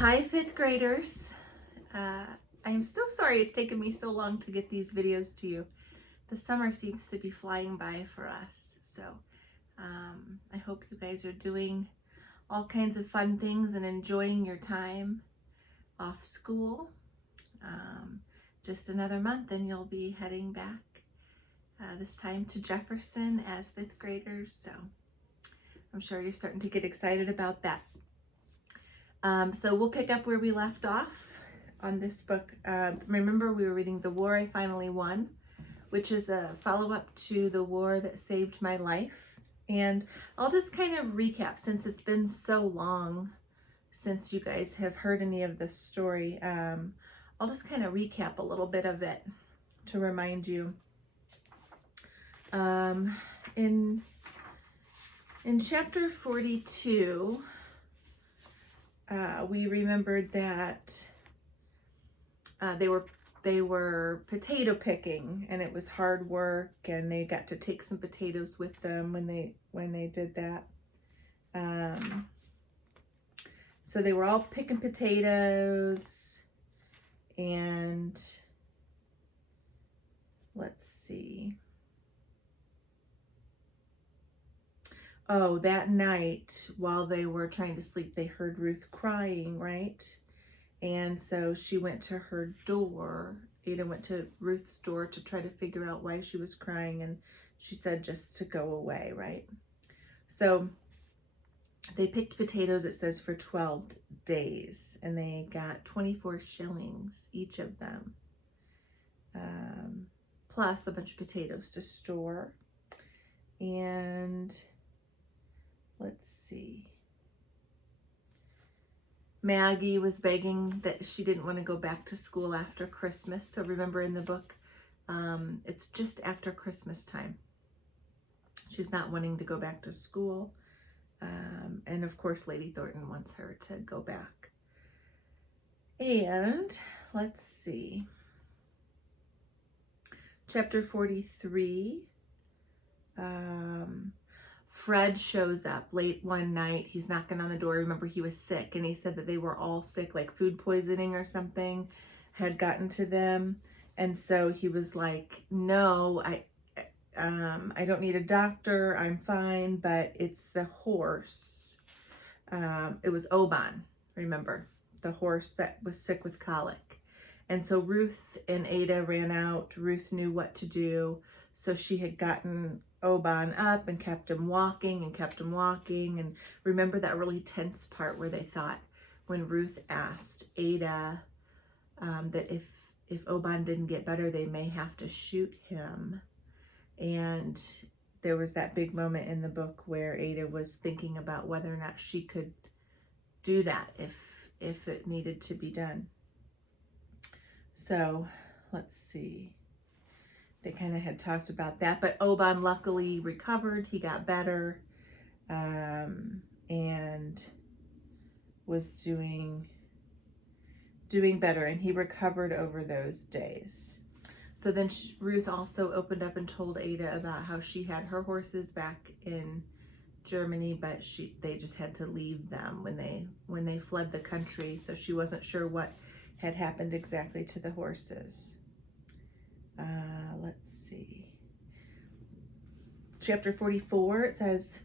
Hi, fifth graders. I am so sorry it's taken me so long to get these videos to you. The summer seems to be flying by for us, so I hope you guys are doing all kinds of fun things and enjoying your time off school. Just another month and you'll be heading back this time to Jefferson as fifth graders, so I'm sure you're starting to get excited about that. So we'll pick up where we left off on this book. Remember, we were reading The War I Finally Won, which is a follow-up to The War That Saved My Life. And I'll just kind of recap, since it's been so long since you guys have heard any of this story. I'll just kind of recap a little bit of it to remind you. In chapter 42, we remembered that they were potato picking, and it was hard work, and they got to take some potatoes with them when they did that. So they were all picking potatoes, and let's see. Oh, that night while they were trying to sleep, they heard Ruth crying, right? And so she went to her door. Ada went to Ruth's door to try to figure out why she was crying, and she said just to go away, right? So they picked potatoes, it says, for 12 days, and they got 24 shillings, each of them, plus a bunch of potatoes to store. And let's see. Maggie was begging that she didn't want to go back to school after Christmas. So remember, in the book, it's just after Christmas time. She's not wanting to go back to school. And of course, Lady Thornton wants her to go back. And let's see. Chapter 43. Fred shows up late one night. He's knocking on the door. Remember, he was sick, and he said that they were all sick, like food poisoning or something had gotten to them. And so he was like, no, I don't need a doctor. I'm fine, but it's the horse. It was Oban, remember, the horse that was sick with colic. And so Ruth and Ada ran out. Ruth knew what to do. So she had gotten Oban up and kept him walking and kept him walking. And remember that really tense part where they thought, when Ruth asked Ada that if Oban didn't get better, they may have to shoot him. And there was that big moment in the book where Ada was thinking about whether or not she could do that if it needed to be done. So let's see. They kind of had talked about that, but Oban luckily recovered. He got better, and was doing better, and he recovered over those days. So then Ruth also opened up and told Ada about how she had her horses back in Germany, but they just had to leave them when they fled the country. So she wasn't sure what had happened exactly to the horses. Let's see. Chapter 44, it says,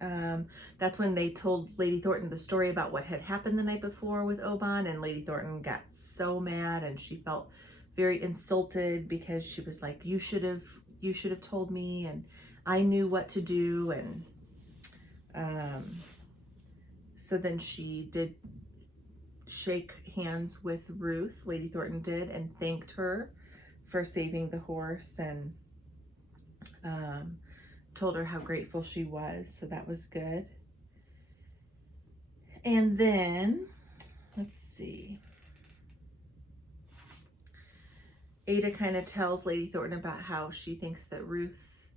that's when they told Lady Thornton the story about what had happened the night before with Oban, and Lady Thornton got so mad, and she felt very insulted because she was like, you should have told me, and I knew what to do. And so then she did shake hands with Ruth, Lady Thornton did, and thanked her for saving the horse, and told her how grateful she was. So that was good. And then, let's see. Ada kind of tells Lady Thornton about how she thinks that Ruth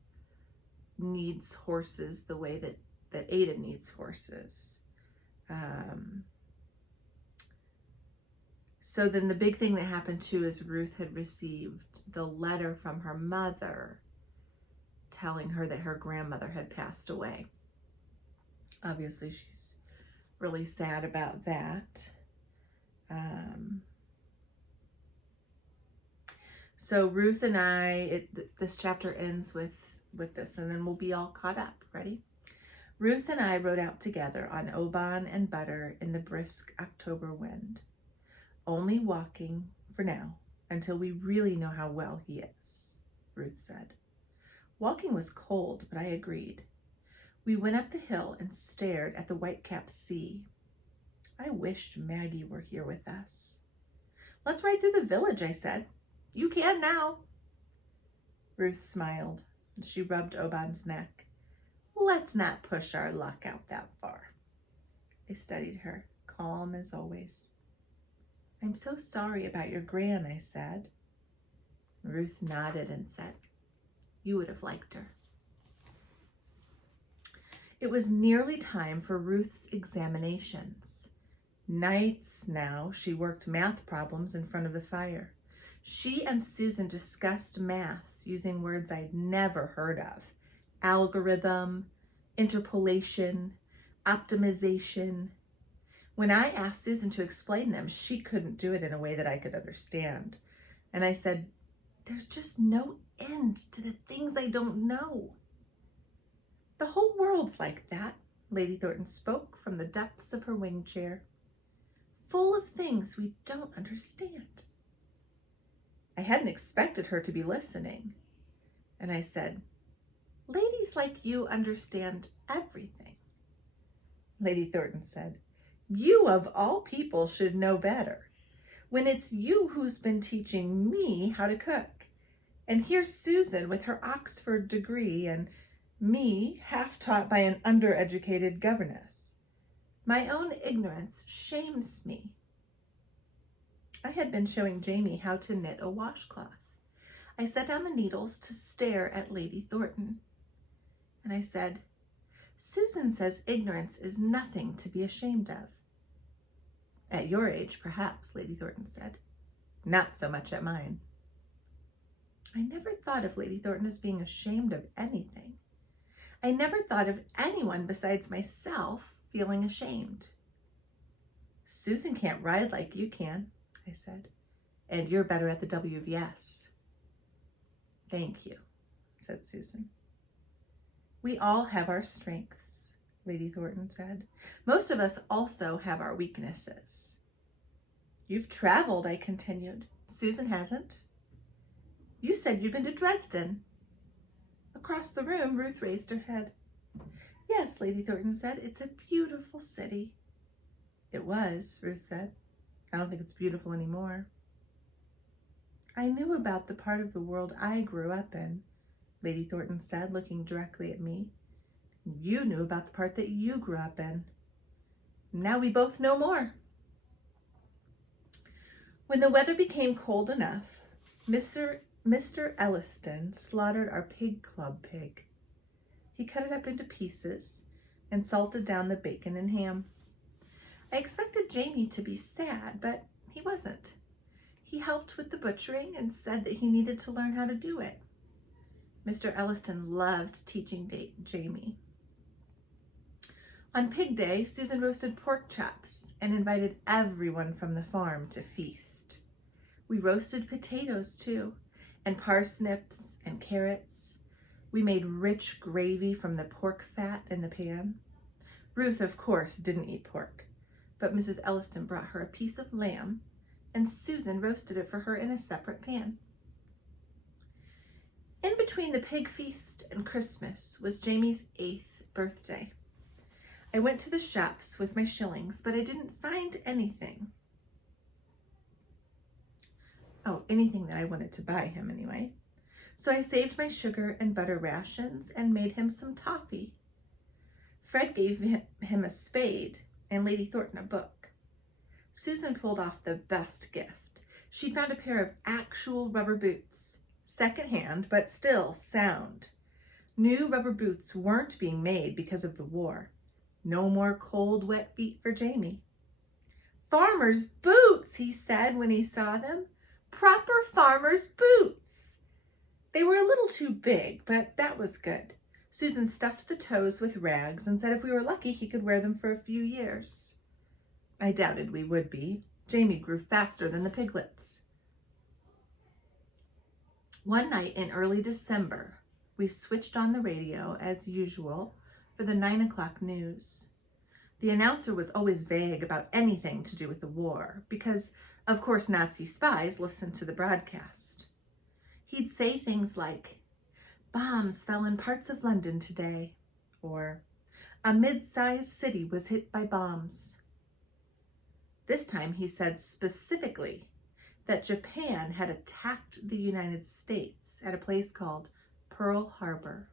needs horses the way that Ada needs horses. So then the big thing that happened too is Ruth had received the letter from her mother telling her that her grandmother had passed away. Obviously, she's really sad about that. So Ruth and I, this chapter ends with this, and then we'll be all caught up. Ready? Ruth and I rode out together on Oban and butter in the brisk October wind, only walking for now until we really know how well he is, Ruth said. Walking was cold, but I agreed. We went up the hill and stared at the white-capped sea. I wished Maggie were here with us. Let's ride through the village, I said. You can now. Ruth smiled, and she rubbed Oban's neck. Let's not push our luck out that far. I studied her, calm as always. I'm so sorry about your gran, I said. Ruth nodded and said, you would have liked her. It was nearly time for Ruth's examinations. Nights now, she worked math problems in front of the fire. She and Susan discussed maths using words I'd never heard of. Algorithm, interpolation, optimization. When I asked Susan to explain them, she couldn't do it in a way that I could understand. And I said, there's just no end to the things I don't know. The whole world's like that, Lady Thornton spoke from the depths of her wing chair, full of things we don't understand. I hadn't expected her to be listening, and I said, ladies like you understand everything. Lady Thornton said, you of all people should know better, when it's you who's been teaching me how to cook. And here's Susan with her Oxford degree, and me half taught by an undereducated governess. My own ignorance shames me. I had been showing Jamie how to knit a washcloth. I set down the needles to stare at Lady Thornton. And I said, Susan says ignorance is nothing to be ashamed of. At your age, perhaps, Lady Thornton said. Not so much at mine. I never thought of Lady Thornton as being ashamed of anything. I never thought of anyone besides myself feeling ashamed. Susan can't ride like you can, I said, and you're better at the WVS. Thank you, said Susan. We all have our strengths, Lady Thornton said. Most of us also have our weaknesses. You've traveled, I continued. Susan hasn't. You said you'd been to Dresden. Across the room, Ruth raised her head. Yes, Lady Thornton said, it's a beautiful city. It was, Ruth said. I don't think it's beautiful anymore. I knew about the part of the world I grew up in, Lady Thornton said, looking directly at me. You knew about the part that you grew up in. Now we both know more. When the weather became cold enough, Mr. Elliston slaughtered our pig club pig. He cut it up into pieces and salted down the bacon and ham. I expected Jamie to be sad, but he wasn't. He helped with the butchering and said that he needed to learn how to do it. Mr. Elliston loved teaching Jamie. On Pig Day, Susan roasted pork chops and invited everyone from the farm to feast. We roasted potatoes too, and parsnips and carrots. We made rich gravy from the pork fat in the pan. Ruth, of course, didn't eat pork, but Mrs. Elliston brought her a piece of lamb, and Susan roasted it for her in a separate pan. In between the pig feast and Christmas was Jamie's 8th birthday. I went to the shops with my shillings, but I didn't find anything. Anything that I wanted to buy him anyway. So I saved my sugar and butter rations and made him some toffee. Fred gave him a spade and Lady Thornton a book. Susan pulled off the best gift. She found a pair of actual rubber boots, secondhand, but still sound. New rubber boots weren't being made because of the war. No more cold, wet feet for Jamie. Farmer's boots, he said when he saw them. Proper farmer's boots. They were a little too big, but that was good. Susan stuffed the toes with rags and said if we were lucky, he could wear them for a few years. I doubted we would be. Jamie grew faster than the piglets. One night in early December, we switched on the radio as usual for the 9 o'clock news. The announcer was always vague about anything to do with the war because, of course, Nazi spies listened to the broadcast. He'd say things like, "Bombs fell in parts of London today," or "A mid-sized city was hit by bombs." This time he said specifically that Japan had attacked the United States at a place called Pearl Harbor.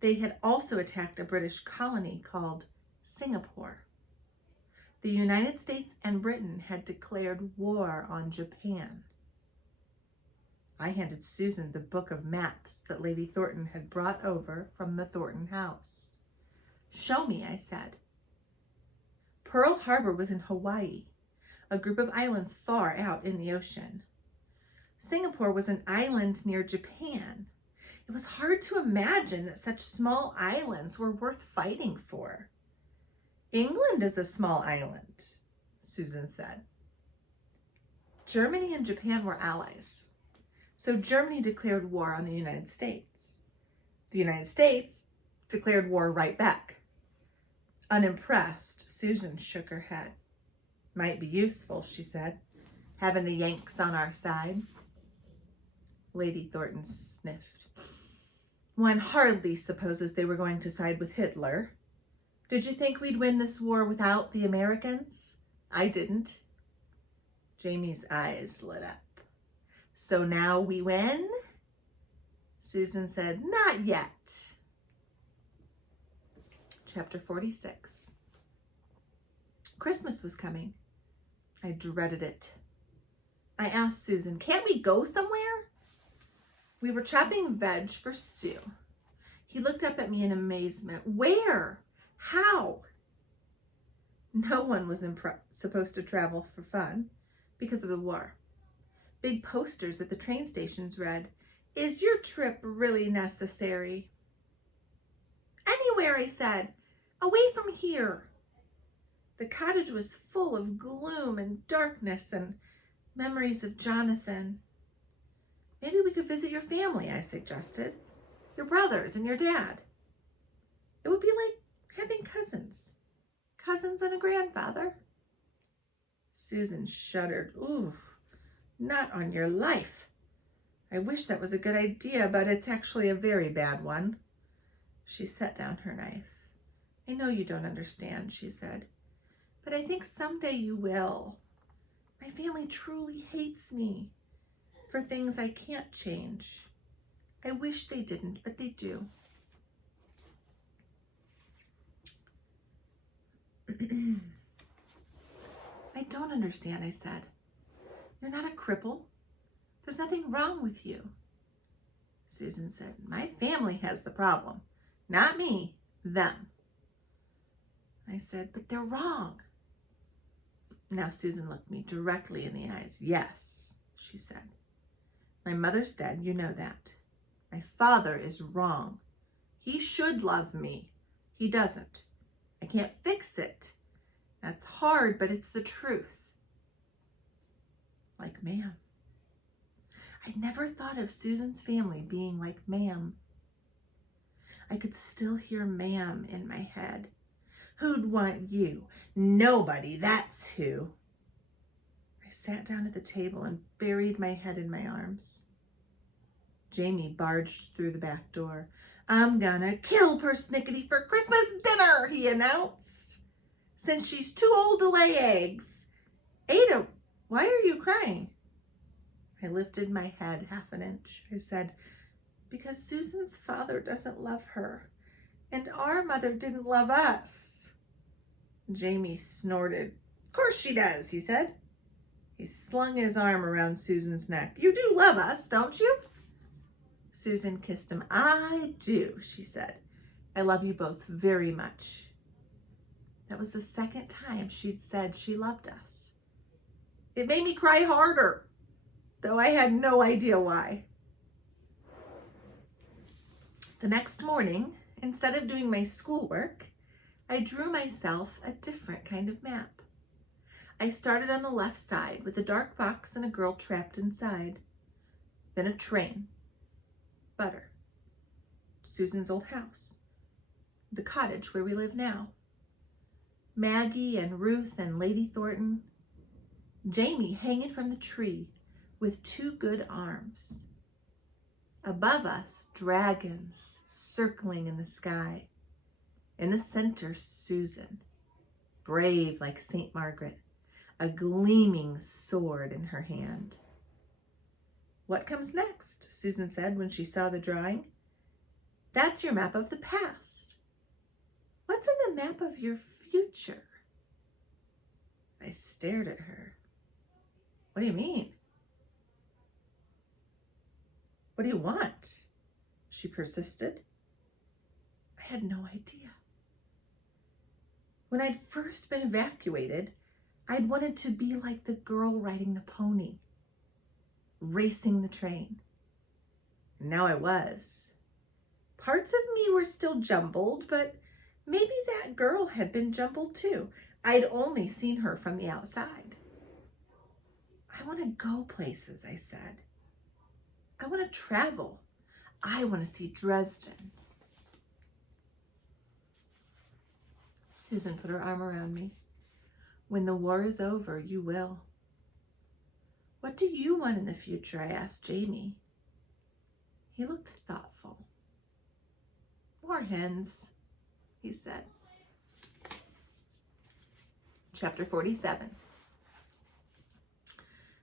They had also attacked a British colony called Singapore. The United States and Britain had declared war on Japan. I handed Susan the book of maps that Lady Thornton had brought over from the Thornton house. "Show me," I said. Pearl Harbor was in Hawaii, a group of islands far out in the ocean. Singapore was an island near Japan. It was hard to imagine that such small islands were worth fighting for. "England is a small island," Susan said. Germany and Japan were allies. So Germany declared war on the United States. The United States declared war right back. Unimpressed, Susan shook her head. "Might be useful," she said, "having the Yanks on our side." Lady Thornton sniffed. "One hardly supposes they were going to side with Hitler. Did you think we'd win this war without the Americans? I didn't." Jamie's eyes lit up. "So now we win?" Susan said, "Not yet." Chapter 46. Christmas was coming. I dreaded it. I asked Susan, "Can't we go somewhere?" We were chopping veg for stew. He looked up at me in amazement. "Where? How?" No one was supposed to travel for fun because of the war. Big posters at the train stations read, "Is your trip really necessary?" "Anywhere," I said. "Away from here." The cottage was full of gloom and darkness and memories of Jonathan. "Maybe we could visit your family," I suggested. "Your brothers and your dad. It would be like having cousins. Cousins and a grandfather." Susan shuddered. "Ooh, not on your life. I wish that was a good idea, but it's actually a very bad one." She set down her knife. "I know you don't understand," she said, "but I think someday you will. My family truly hates me for things I can't change. I wish they didn't, but they do." "I don't understand," I said. "You're not a cripple. There's nothing wrong with you." Susan said, "My family has the problem. Not me, them." I said, "But they're wrong." Now Susan looked me directly in the eyes. "Yes," she said. "My mother's dead, you know that. My father is wrong. He should love me. He doesn't. I can't fix it. That's hard, but it's the truth." Like Ma'am. I never thought of Susan's family being like Ma'am. I could still hear Ma'am in my head. "Who'd want you? Nobody, that's who." I sat down at the table and buried my head in my arms. Jamie barged through the back door. "I'm gonna kill Persnickety for Christmas dinner," he announced, "since she's too old to lay eggs. Ada, why are you crying?" I lifted my head half an inch. I said, "Because Susan's father doesn't love her, and our mother didn't love us." Jamie snorted. "Of course she does," he said. He slung his arm around Susan's neck. "You do love us, don't you?" Susan kissed him. "I do," she said. "I love you both very much." That was the second time she'd said she loved us. It made me cry harder, though I had no idea why. The next morning, instead of doing my schoolwork, I drew myself a different kind of map. I started on the left side with a dark box and a girl trapped inside. Then a train, butter, Susan's old house, the cottage where we live now, Maggie and Ruth and Lady Thornton, Jamie hanging from the tree with 2 good arms. Above us, dragons circling in the sky. In the center, Susan, brave like St. Margaret, a gleaming sword in her hand. "What comes next?" Susan said when she saw the drawing. "That's your map of the past. What's in the map of your future?" I stared at her. "What do you mean?" "What do you want?" she persisted. I had no idea. When I'd first been evacuated, I'd wanted to be like the girl riding the pony, racing the train. And now I was. Parts of me were still jumbled, but maybe that girl had been jumbled too. I'd only seen her from the outside. "I want to go places," I said. "I want to travel. I want to see Dresden." Susan put her arm around me. "When the war is over, you will." "What do you want in the future?" I asked Jamie. He looked thoughtful. "More hens," he said. Chapter 47.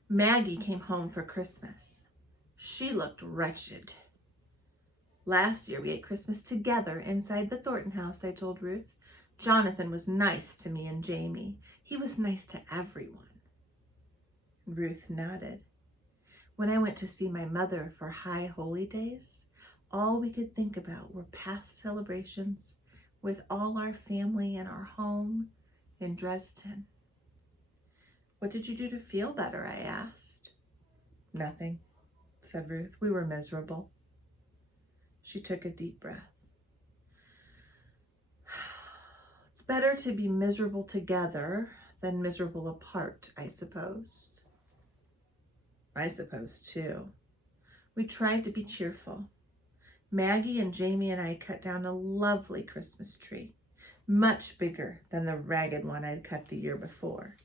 Maggie came home for Christmas. She looked wretched. "Last year we ate Christmas together inside the Thornton house," I told Ruth. "Jonathan was nice to me and Jamie. He was nice to everyone." Ruth nodded. "When I went to see my mother for High Holy Days, all we could think about were past celebrations with all our family in our home in Dresden." "What did you do to feel better?" I asked. "Nothing," said Ruth. "We were miserable." She took a deep breath. "It's better to be miserable together than miserable apart, I suppose." "I suppose too." We tried to be cheerful. Maggie and Jamie and I cut down a lovely Christmas tree, much bigger than the ragged one I'd cut the year before.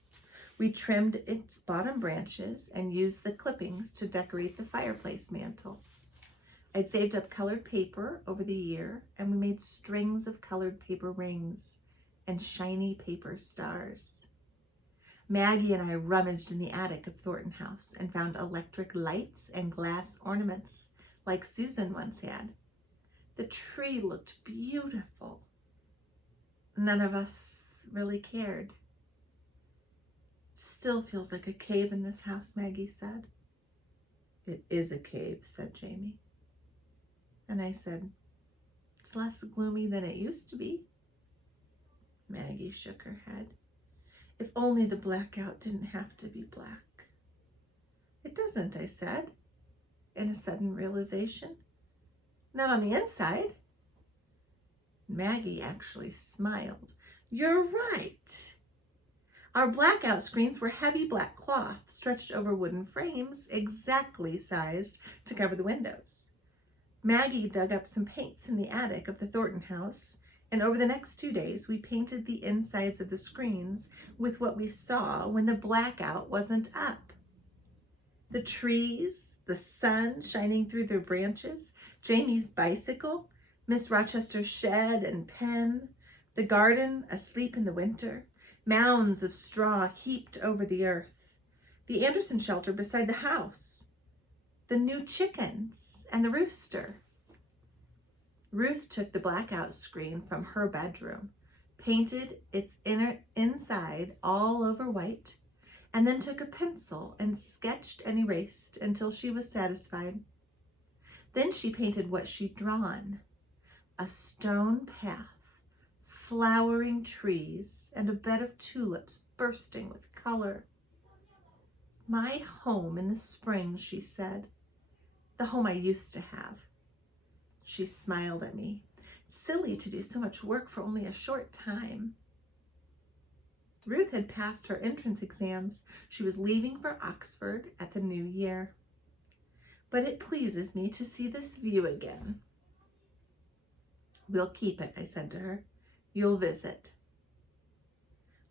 We trimmed its bottom branches and used the clippings to decorate the fireplace mantle. I'd saved up colored paper over the year, and we made strings of colored paper rings and shiny paper stars. Maggie and I rummaged in the attic of Thornton House and found electric lights and glass ornaments like Susan once had. The tree looked beautiful. None of us really cared. "It still feels like a cave in this house," Maggie said. "It is a cave," said Jamie. And I said, "It's less gloomy than it used to be." Maggie shook her head. "If only the blackout didn't have to be black." "It doesn't," I said, in a sudden realization. "Not on the inside." Maggie actually smiled. "You're right. Our blackout screens were heavy black cloth stretched over wooden frames exactly sized to cover the windows. Maggie dug up some paints in the attic of the Thornton house, and over the next 2 days, we painted the insides of the screens with what we saw when the blackout wasn't up. The trees, the sun shining through their branches, Jamie's bicycle, Miss Rochester's shed and pen, the garden asleep in the winter, mounds of straw heaped over the earth, the Anderson shelter beside the house, the new chickens, and the rooster. Ruth took the blackout screen from her bedroom, painted its inside all over white, and then took a pencil and sketched and erased until she was satisfied. Then she painted what she'd drawn: a stone path, flowering trees, and a bed of tulips bursting with color. "My home in the spring," she said. "The home I used to have." She smiled at me. "It's silly to do so much work for only a short time." Ruth had passed her entrance exams. She was leaving for Oxford at the new year. But it pleases me to see this view again. We'll keep it, I said to her. You'll visit.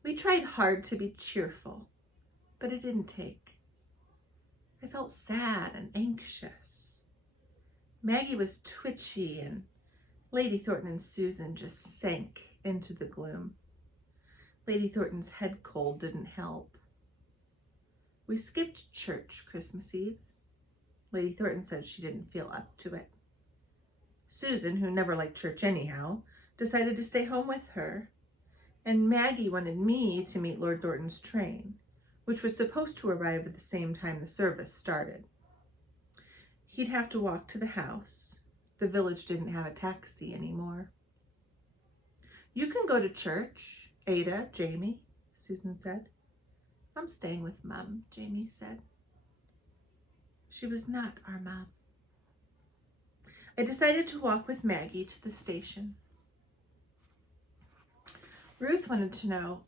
We tried hard to be cheerful, but it didn't take. I felt sad and anxious. Maggie was twitchy, and Lady Thornton and Susan just sank into the gloom. Lady Thornton's head cold didn't help. We skipped church Christmas Eve. Lady Thornton said she didn't feel up to it. Susan, who never liked church anyhow, decided to stay home with her, and Maggie wanted me to meet Lord Thornton's train, which was supposed to arrive at the same time the service started. He'd have to walk to the house. The village didn't have a taxi anymore. You can go to church, Ada, Jamie, Susan said. I'm staying with Mum, Jamie said. She was not our mom. I decided to walk with Maggie to the station. Ruth wanted to know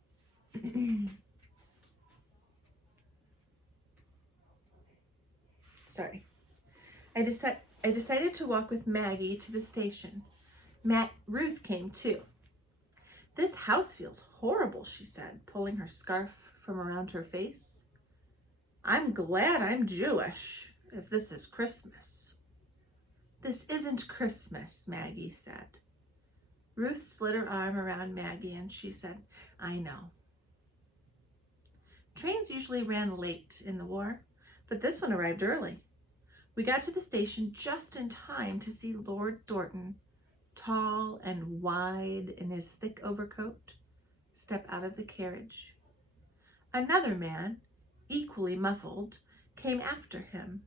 I decided to walk with Maggie to the station. Ruth came too. This house feels horrible, she said, pulling her scarf from around her face. I'm glad I'm Jewish, if this is Christmas. This isn't Christmas, Maggie said. Ruth slid her arm around Maggie and she said, I know. Trains usually ran late in the war, but this one arrived early. We got to the station just in time to see Lord Thornton, tall and wide in his thick overcoat, step out of the carriage. Another man, equally muffled, came after him,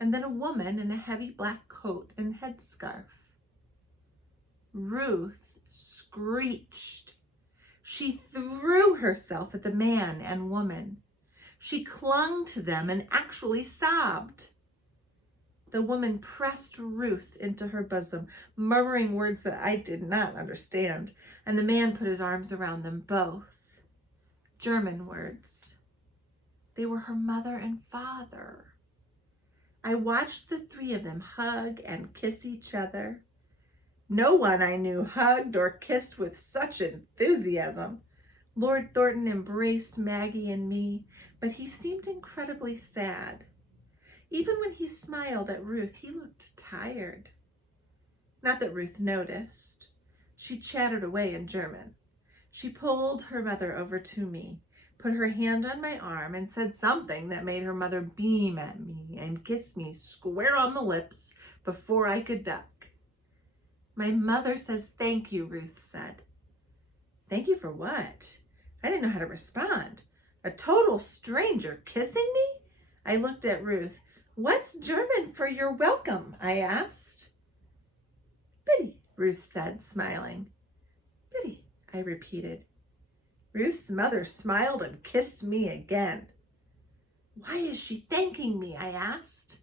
and then a woman in a heavy black coat and headscarf. Ruth screeched. She threw herself at the man and woman. She clung to them and actually sobbed. The woman pressed Ruth into her bosom, murmuring words that I did not understand, and the man put his arms around them both. German words. They were her mother and father. I watched the three of them hug and kiss each other. No one I knew hugged or kissed with such enthusiasm. Lord Thornton embraced Maggie and me, but he seemed incredibly sad. Even when he smiled at Ruth, he looked tired. Not that Ruth noticed. She chattered away in German. She pulled her mother over to me, put her hand on my arm, and said something that made her mother beam at me and kiss me square on the lips before I could duck. My mother says thank you, Ruth said. Thank you for what? I didn't know how to respond. A total stranger kissing me? I looked at Ruth. What's German for you're welcome? I asked. Bitte, Ruth said, smiling. Bitte, I repeated. Ruth's mother smiled and kissed me again. Why is she thanking me? I asked.